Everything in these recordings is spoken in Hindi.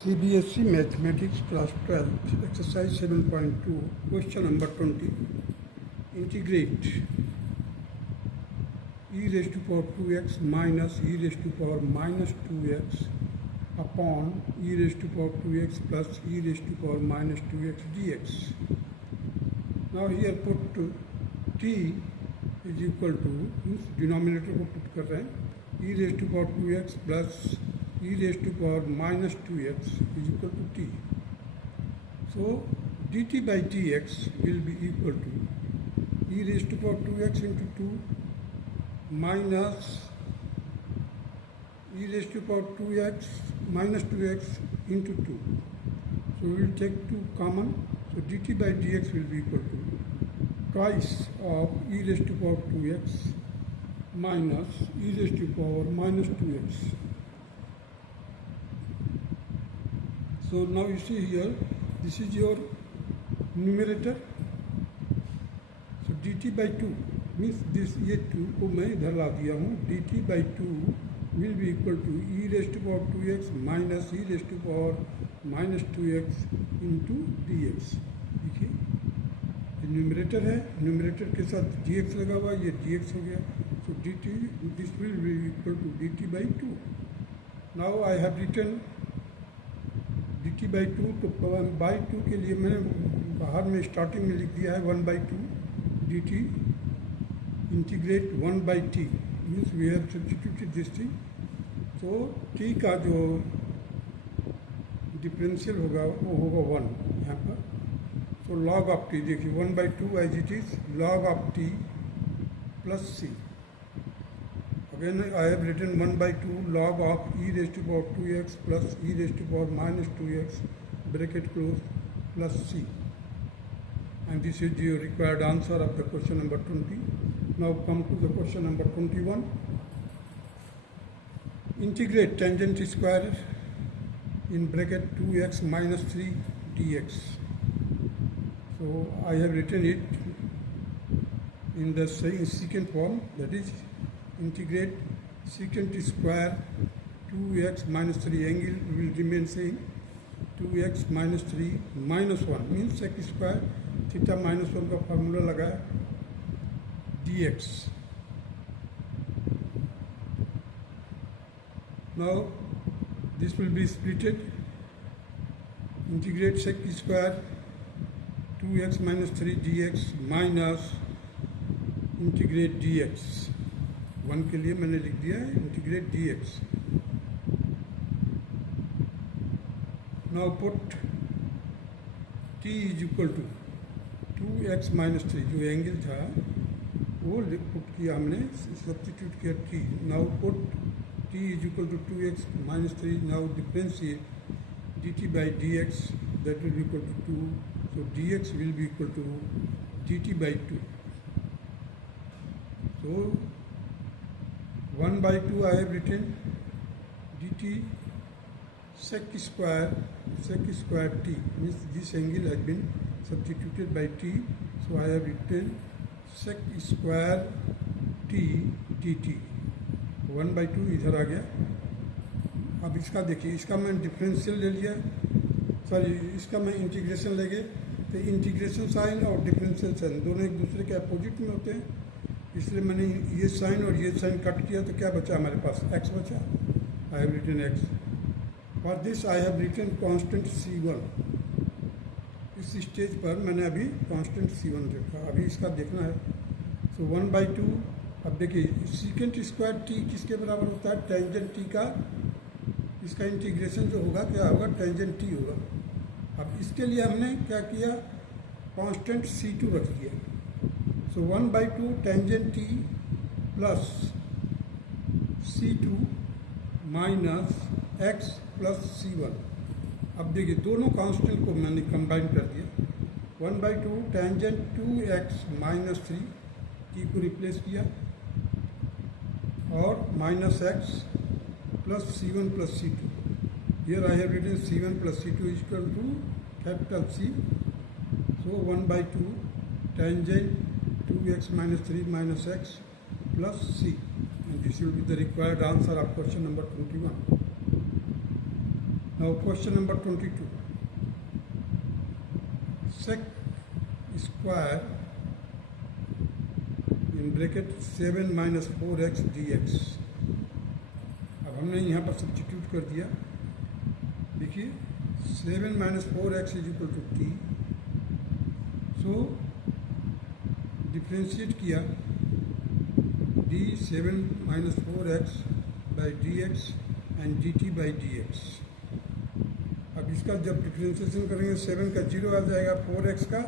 CBSE Mathematics Class 12, Exercise 7.2, Question number 20. Integrate e raised to power 2x minus e raised to power minus 2x upon e raised to power 2x plus e raised to power minus 2x dx. Now here put t is equal to, denominator को put कर रहे हैं, e raised to power 2x plus e raised to power minus 2x is equal to t. So dt by dx will be equal to e raised to power 2x into 2 minus e raised to power 2x minus 2x into 2. So we will take 2 common. So dt by dx will be equal to twice of e raised to power 2x minus e raised to power minus 2x. So now you see here, this is your numerator. So dt by 2 means this ये 2 को मैं इधर ला दिया हूँ. dt by 2 will be equal to e raised to power 2x minus e raised to power minus 2x into dx. देखिए ये न्यूमरेटर है, न्यूमरेटर के साथ dx लगा हुआ, ये dx हो गया. So dt this will be equal to dt by 2. Now I have written dt by 2, तो 1 by 2 के लिए मैंने बाहर में स्टार्टिंग में लिख दिया है 1 by 2 dt integrate 1 by t means we have substituted this thing. तो t का जो डिफरेंशियल होगा वो होगा 1 यहाँ पर. तो log ऑफ t देखिए 1 by 2 as it is log of t plus c. Again I have written 1 by 2 log of e raised to power 2x plus e raised to power minus 2x bracket close plus c. And this is the required answer of the question number 20. Now come to the question number 21. Integrate tangent square in bracket 2x minus 3 dx. So I have written it in the secant form, that is integrate secant square 2x minus 3 angle will remain same. 2x minus 3 minus 1 means sec square theta minus 1 का फार्मूला लगाया dx. Now this will be splitted. Integrate sec square 2x minus 3 dx minus integrate dx. 1 के लिए मैंने लिख दिया है integrate dx. Now put t is equal to 2x minus 3 जो एंगल था वो पुट किया हमने, सब्स्टिट्यूट किया t. Now put t is equal to 2x minus 3. Now differentiate dt by dx that will be equal to 2. So dx will be equal to dt by 2. So 1 by 2 I have written dt sec square t means this angle has been substituted by t. So I have written sec square t dt. 1 by 2 इधर आ गया. अब इसका देखिए, इसका मैं डिफरेंशियल ले लिया, सॉरी इसका मैं इंटीग्रेशन ले गए. तो इंटीग्रेशन साइन और डिफरेंशियल साइन दोनों एक दूसरे के अपोजिट में होते हैं, इसलिए मैंने ये साइन और ये साइन कट किया. तो क्या बचा हमारे पास, x बचा. I have written x. For this I have written constant c1. इस स्टेज पर मैंने अभी कांस्टेंट c1 देखा, अभी इसका देखना है. सो 1 by 2. अब देखिए सीकेंट स्क्वायर t किसके बराबर होता है, टेंजेंट t का. इसका इंटीग्रेशन जो होगा क्या होगा, टेंजेंट t होगा. अब इसके लिए हमने क्या किया, कांस्टेंट c2 रख दिया. So 1 by 2 tangent t plus c2 minus x plus c1. अब देखिए दोनों कांस्टेंट को मैंने कंबाइन कर दिया. 1 by 2 tangent 2x minus 3 t को रिप्लेस किया और minus x plus c1 plus c2. Here I have written c1 plus c2 is equal to capital C. So 1 by 2 tangent 2x minus 3 minus x plus c, and this will be the required answer of question number 21. Now question number 22. Sec square in bracket 7 minus 4x dx. अब हमने यहाँ पर सब्स्टिट्यूट कर दिया. देखिए 7 minus 4x is equal to t. So differentiate किया d 7 minus 4x by dx and dt by dx. अब इसका जब डिफ्रेंशिएशन करेंगे 7 का 0 आ जाएगा, 4x का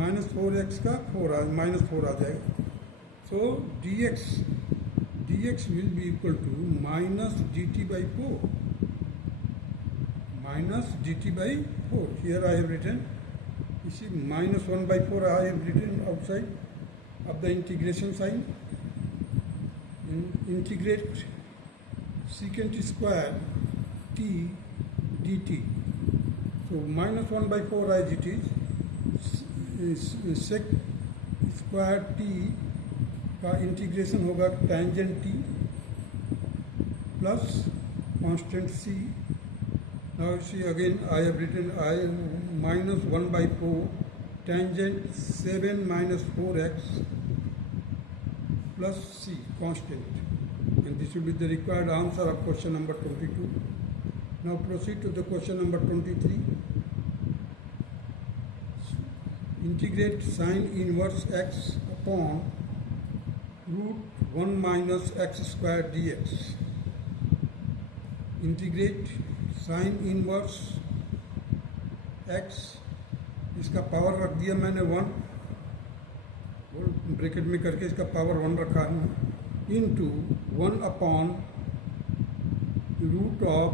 माइनस 4x का माइनस 4 आ जाएगा. So dx will be equal to minus dt by 4. Minus dt by 4. Here I have written, इसी minus 1 by 4 I have written outside of the integration sign. Integrate secant square t dt. So minus 1 by 4 as it is, sec square t का इंटीग्रेशन होगा tangent t plus constant c. Now see again I have written I minus 1 by 4 tangent 7 minus 4x plus c constant. And this will be the required answer of question number 22. Now proceed to the question number 23. Integrate sine inverse x upon root 1 minus x square dx. Integrate sine inverse x, इसका पावर रख दिया मैंने 1, ब्रैकेट में करके इसका पावर 1 रखा है, into 1 upon root of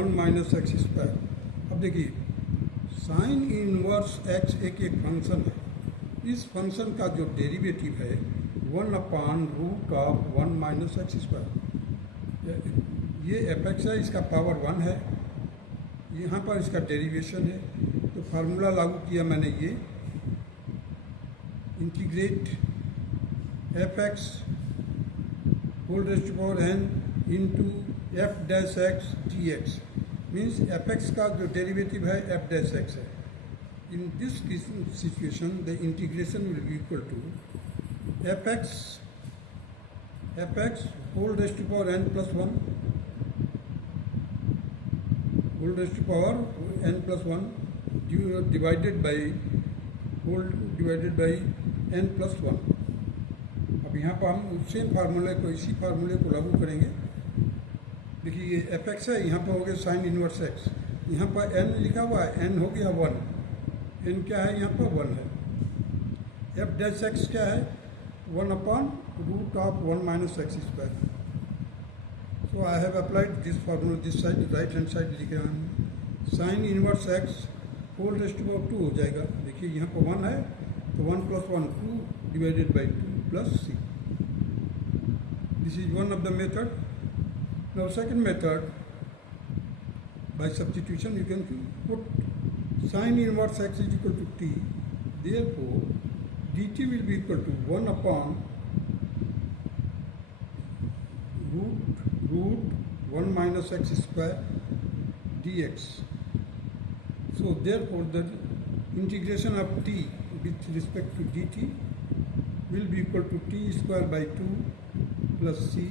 1 minus x square. अब देखिए साइन इनवर्स x एक फंक्शन है. इस फंक्शन का जो डेरिवेटिव है 1 upon root of 1 minus x square. ये fx है, इसका पावर 1 है, यहाँ पर इसका डेरिवेशन है. तो फार्मूला लागू किया मैंने, ये integrate fx whole raised to power n into f dash x dx. Means fx का जो डेरिवेटिव है f dash x है. In this situation the integration will be equal to fx whole raised to power n plus 1 whole raised to power n plus 1 divided by n plus 1. अब यहाँ पर हम सेम फार्मूले को, इसी फार्मूले को लागू करेंगे. देखिए ये fx है, यहाँ पर हो गया साइन इनवर्स x, यहाँ पर n लिखा हुआ है, n हो गया 1, n क्या है यहाँ पर 1 है. f डैश x क्या है 1 upon root of 1 minus x square. So I have applied this formula this side, right hand side लिखे हैं sine inverse x whole raised to power 2 हो जाएगा. देखिए यहाँ पर 1 है तो 1 plus 1 2 divided by 2 plus c. This is one of the method. Now second method, by substitution you can put sine inverse x is equal to t. Therefore dt will be equal to 1 upon root 1 minus x square dx. So therefore the integration of t with respect to dt will be equal to t square by 2 plus c.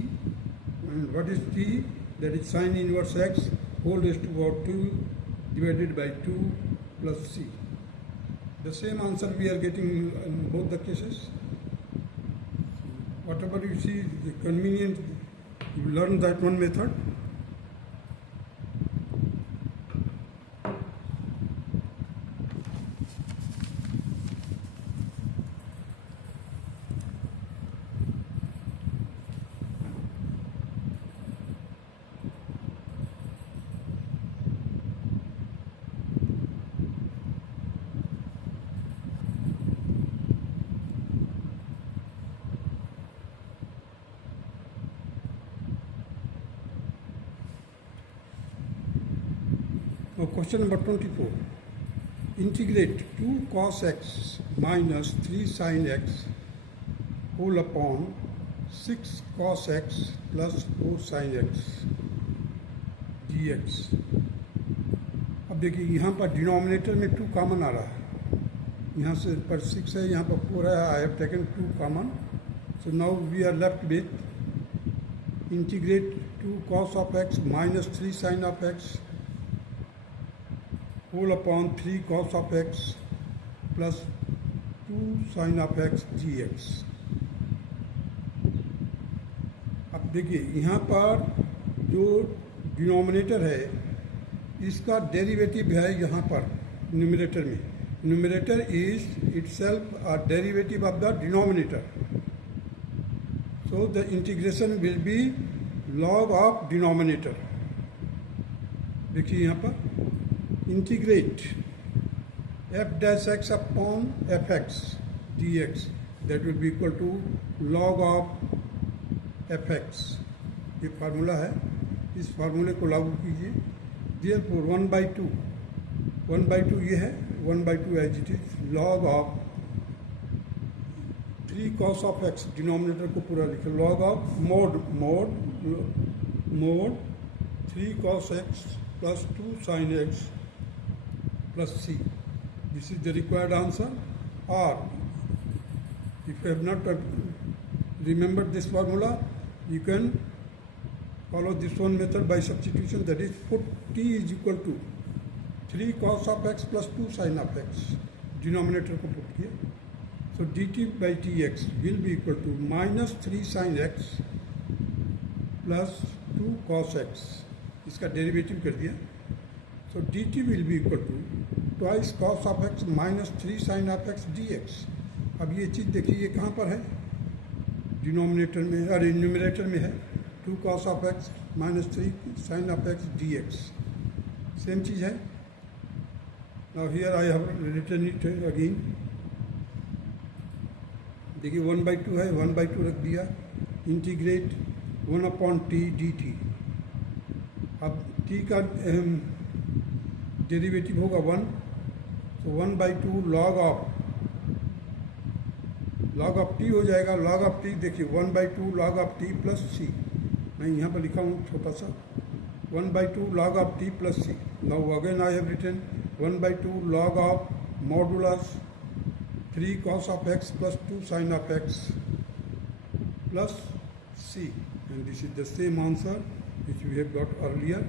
And what is t? That is sine inverse x whole raised to power 2 divided by 2 plus c. The same answer we are getting in both the cases. Whatever you see convenient, you learn that one method. Now question number 24. Integrate 2 cos x minus 3 sin x whole upon 6 cos x plus 4 sin x dx. अब देखिए यहाँ पर डिनोमिनेटर में 2 कॉमन आ रहा है, यहाँ से पर 6 है, यहाँ पर 4 है, I have taken 2 common. So now we are left with integrate 2 cos of x minus 3 sin of x whole upon 3 cos of x plus 2 sin of x dx. अब देखिए यहाँ पर जो डिनोमिनेटर है इसका डेरिवेटिव है यहाँ पर न्यूमरेटर में. Numerator is itself a derivative of the denominator. So the integration will B log of denominator. देखिए यहाँ पर integrate f dash x upon fx dx that will be equal to log of fx. ये फार्मूला है, इस फार्मूले को लागू कीजिए. Therefore 1/2 ये है, 1/2 as it is log of 3 cos of x, denominator को पूरा लिखे, log of mod 3 cos x plus 2 sin x plus c. This is the required answer. Or if you have not remembered this formula, you can follow this one method by substitution, that is put t is equal to 3 cos of x plus 2 sin of x. Denominator को पुट किया. सो dt by tx will be equal to minus 3 sin x plus 2 cos x. इसका डेरिवेटिव कर दिया. सो dt will be equal to twice cos of x minus 3 sin of x dx. अब ये चीज़ देखिए, ये कहाँ पर है, डिनोमिनेटर में, अरे न्यूमरेटर में है, 2 cos of x minus 3 sin of x dx. Same चीज़ है. Now here I have written it again. देखिए 1/2 है, 1/2 रख दिया. Integrate 1/t dt. अब t का डेरिवेटिव होगा 1, तो 1/2 log ऑफ t हो जाएगा. log ऑफ t देखिए 1/2 log of t plus c. मैं यहाँ पर लिखा हूँ छोटा सा, 1/2 log of t plus c. Now again I have written 1/2 log of modulus 3 cos of x plus 2 sin of x plus c. And this is the same answer which we have got earlier.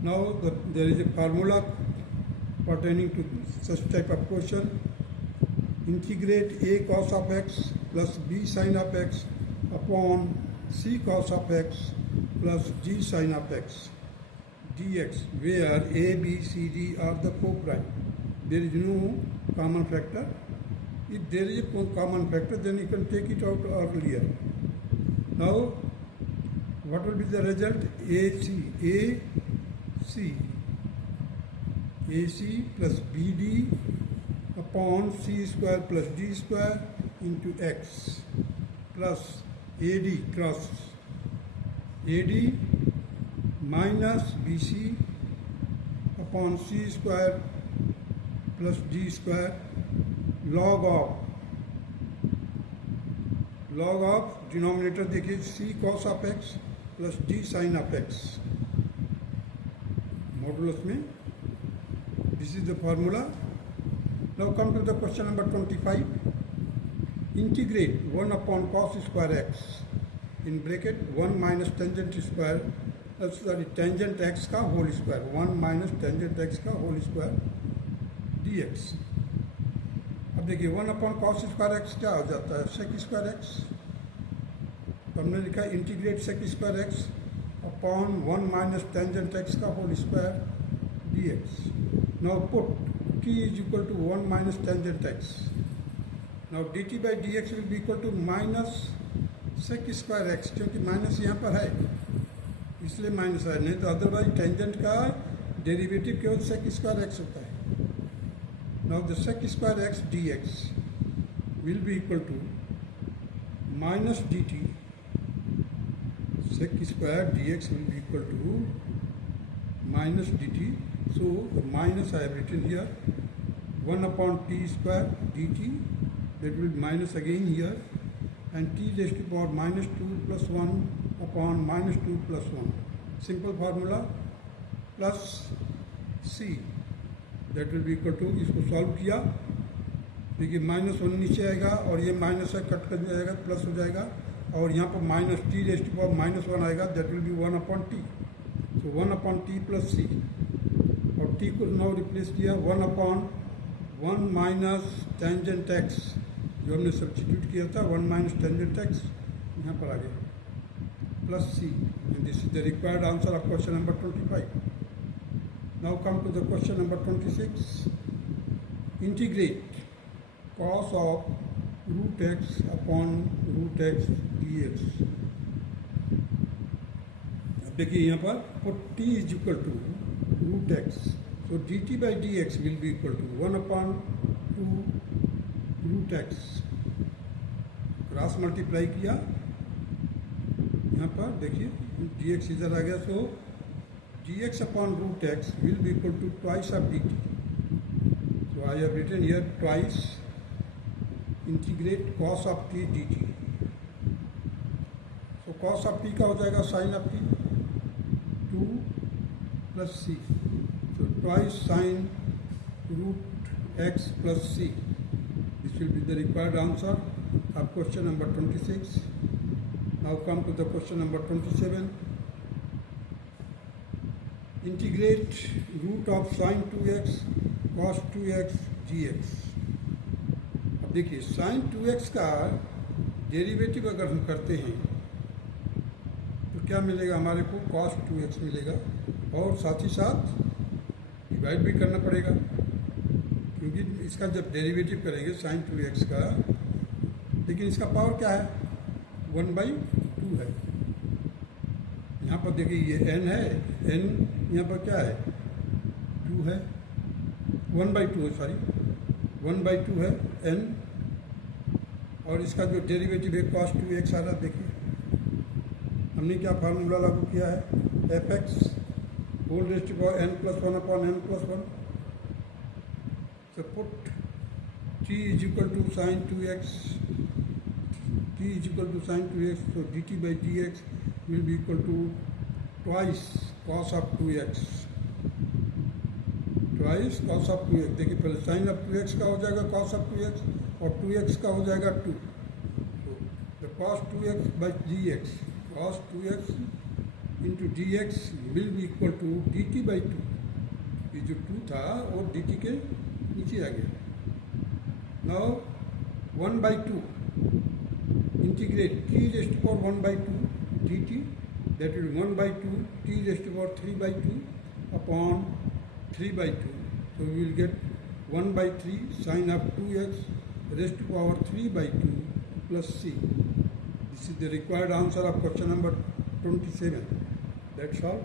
Now there is a formula pertaining to such type of question. Integrate a cos of x plus b sin of x upon c cos of x plus g sin of x dx, where a, b, c, d are the co-prime. There is no common factor. If there is a common factor, then you can take it out earlier. Now, what will be the result? AC plus BD upon c square plus d square into x plus AD cross AD minus BC upon c square plus d square log of denominator देखिए c cos of x plus d sin of x modulus में. This is the formula. Now come to the question number 25. Integrate 1 upon cos square x in bracket 1 minus tangent square, sorry, tangent x का whole square, 1 minus tangent x का whole square dx. अब देखिए 1 upon cos square x क्या हो जाता है, sec square x. तो हमने लिखा integrate sec square x upon 1 minus tangent x का whole square dx. Now put t is equal to 1 minus tangent x. Now dt by dx will be equal to minus sec square x, क्योंकि माइनस यहाँ पर है इसलिए माइनस है, नहीं तो अदरवाइज टेंजेंट का डेरिवेटिव केवल sec square x होता है. Now the sec square x dx will be equal to minus dt. Sec square dx will be equal to minus dt. So the minus I have written here 1 upon t square dt, that will be minus again here, and t raised to the power minus 2 plus 1 upon minus 2 plus 1. Simple formula, plus c, that will be equal to, इसको सॉल्व किया, देखिए -1 नीचे आएगा और ये माइनस है कट कर जाएगा, प्लस हो जाएगा, और यहाँ पर minus t raised to power -1 आएगा, that will be 1/t, so 1/t plus c, और t को नाउ रिप्लेस किया 1/1 माइनस टेंजेंट x, जो हमने सब्स्टिट्यूट किया था, 1 माइनस टेंजेंट x यहाँ पर आ गया, plus c, and this is the required answer of question number 25. Now come to the question number 26. Integrate cos of root x upon root x dx. अब देखिए यहाँ पर put t is equal to root x. So dt by dx will be equal to 1/2 root x. Cross multiply किया, यहाँ पर देखिए dx इधर आ गया, so dx upon root x will be equal to twice of dt. So I have written here twice integrate cos of t dt. So cos of t का हो जाएगा sin of t 2 plus c. So twice sin root x plus c. This will be the required answer of question number 26. Now come to the question number 27. Integrate root of sin 2x cos 2x dx. अब देखिए sin 2x का डेरिवेटिव अगर हम करते हैं तो क्या मिलेगा हमारे को, cos 2x मिलेगा, और साथ ही साथ डिवाइड भी करना पड़ेगा, क्योंकि इसका जब डेरिवेटिव करेंगे sin 2x का, लेकिन इसका पावर क्या है, 1/2 है. यहाँ पर देखिए ये n है, n यहाँ पर क्या है, 2 है, 1/2 है, सॉरी 1/2 है n, और इसका जो डेरिवेटिव है cos 2x आ रहा, देखिए हमने क्या फार्मूला लागू किया है, fx whole raised to power n plus 1 upon n plus 1. So put t is equal to sin 2x, t is equal to sin 2x, so dt by dx will be equal to twice cos of 2x, twice cos of 2x. देखिए पहले sin of 2x का हो जाएगा cos of 2x, और 2x का हो जाएगा 2. So the cos 2x by dx, cos 2x into dx will be equal to dt by 2. ये जो 2 था वो dt के नीचे आ गया. Now 1/2 integrate t raised to power 1/2 dt, that will be 1/2 t raised to power 3/2 upon 3/2. So we will get 1/3 sin of 2x raised to power 3/2 plus c. This is the required answer of question number 27. That's all.